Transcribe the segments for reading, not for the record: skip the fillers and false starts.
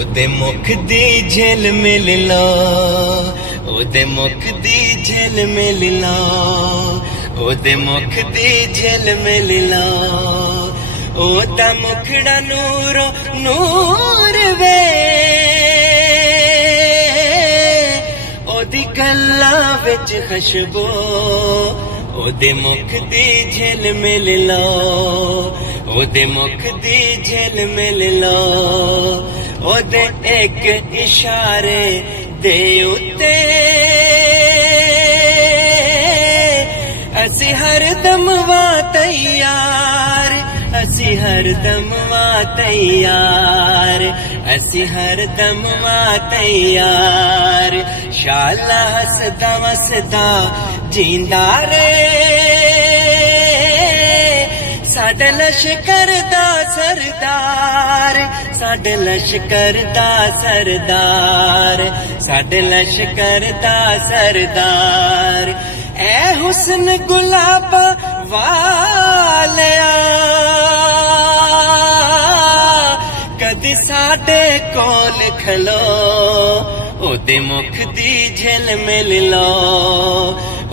ओदे मुख दी झिल मिल लो, ओदे मुख दी झिल मिल लो, ओदे मुख दी झिल मिल लो। ओदा मुखड़ा नूरो नूर वे, ओदी गल्लां विच खुशबू, ओदे मुख दी झिल मिल लो, ओदे मुख दी झिल मिल लो। ओदे एक इशारे दे उत्ते असी हरदम वा तैयार, असी हरदम वा तैयार, असी हरदम वा तैयार। शाला हसदा वसदा जींदा रे, साडे लश्कर दा सरदार, साडे लश्कर दा सरदार, साडे लश्कर दा सरदार। ऐ हुस्न गुलाबा वालिया कदी साडे कोल खलो, ओदे मुख दी झिल मिल लो,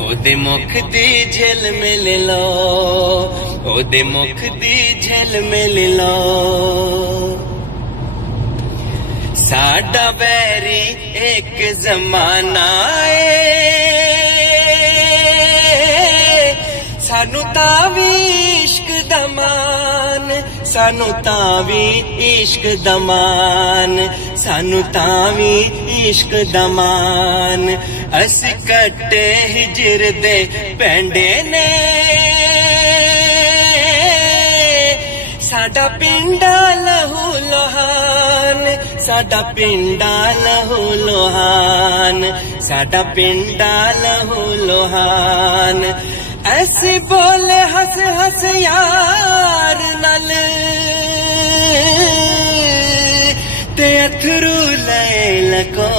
ओदे मुख दी झिल मिल लो, ओदे मुख दी झिल मिल लो। साडा बैरी एक जमाना है, सानू तावी इश्क दमान, सानू तावी इश्क दमान, सानू तावी इश्क दमान। असी कट्टे हिजर दे पैंडे ने, साडा पिंडा लहू लोहान, साडा पिंडा लहू लोहान, साडा पिंडा लहू लोहान। ऐसी बोले हस हस यार नल ते अथरू ले लको,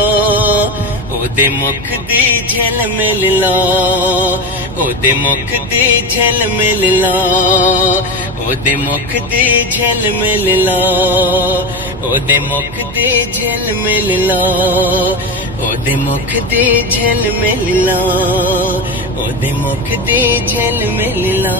ओदे मुख दी झिल मिल लो, ओदे मुख दी झिल मिल लो, ओदे मुख दी झिल मिल लो, ओदे मुख दी झिल मिल लो, ओदे मुख दी झिल मिल लो, ओदे मुख दी झिल मिल लो।